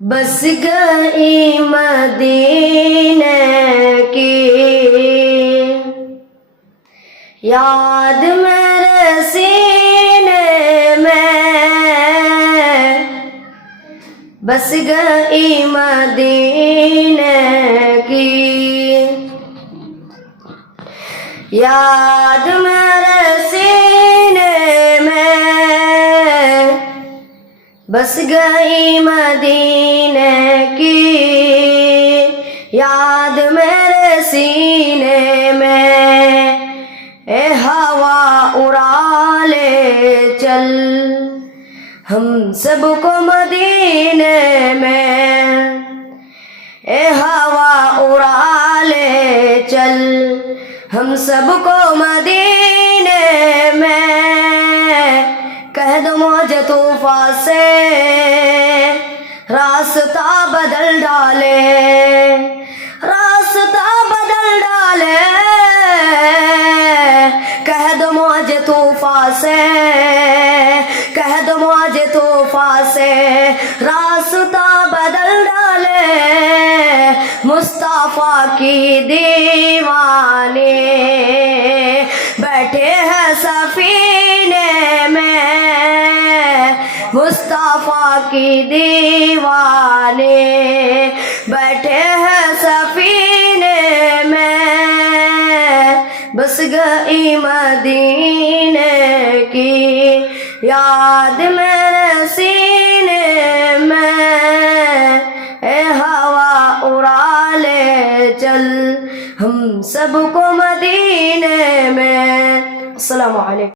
بس گئی مدینے کی یاد میرے سینے میں، بس گئی مدینے کی یاد میرے سینے میں، بس گئی مدینے کی یاد میرے سینے میں، اے ہوا اڑا لے چل ہم سب کو مدینے میں، اے ہوا اڑا لے چل ہم سب کو مدینے میں، کہہ دو موج طوفان سے راستہ بدل ڈالے، راستہ بدل ڈالے، کہہ دو موج طوفان سے، کہہ دو موج طوفان سے راستہ بدل ڈالے، مصطفیٰ کی دیوانے بیٹھے ہیں سفینے میں، مصطفیٰ کی دیوانے بیٹھے ہیں سفینے میں، بس گئی مدینے کی یاد میرے سینے میں، اے ہوا اڑا لے چل ہم سب کو مدینے میں۔ السلام علیکم۔